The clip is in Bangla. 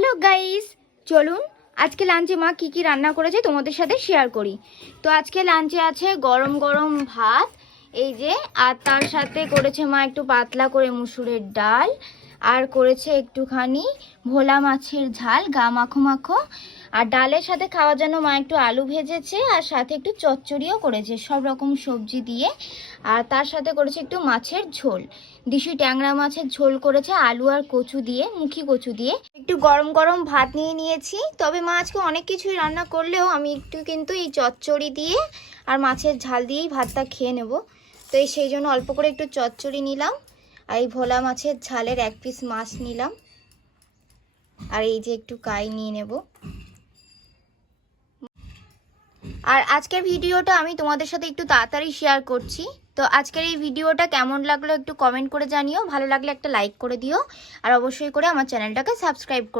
হ্যালো গাইস, চলুন আজকে লাঞ্চে মা কি কি রান্না করেছে তোমাদের সাথে শেয়ার করি। তো আজকে লাঞ্চে আছে গরম গরম ভাত, এই যে, আর তার সাথে করেছে মা একটু পাতলা করে মুসুরের ডাল, আর করেছে একটুখানি ভোলা মাছের ঝাল গা মাখো মাখো, আর ডালের সাথে খাওয়ার জন্য মা একটু আলু ভেজেছে, আর সাথে একটু চচ্চড়িও করেছে সব রকম সবজি দিয়ে, আর তার সাথে করেছে একটু মাছের ঝোল, দিশি ট্যাংরা মাছের ঝোল করেছে আলু আর কচু দিয়ে, মুখি কচু দিয়ে। একটু গরম গরম ভাত নিয়ে নিয়েছি। তবে মা আজকে অনেক কিছুই রান্না করলেও আমি একটু কিন্তু এই চচ্চড়ি দিয়ে আর মাছের ঝাল দিয়েই ভাতটা খেয়ে নেব। তো সেই জন্য অল্প করে একটু চচ্চড়ি নিলাম, আর এই ভোলা মাছের ঝালের এক পিস মাছ নিলাম, আর এই যে একটু কাই নিয়ে নেব। আর আজকের ভিডিওটা আমি তোমাদের সাথে একটু তাড়াতাড়ি শেয়ার করছি। তো আজকের এই ভিডিওটা কেমন লাগলো একটু কমেন্ট করে জানিও, ভালো লাগলে একটা লাইক করে দিও, আর অবশ্যই করে আমার চ্যানেলটাকে সাবস্ক্রাইব করে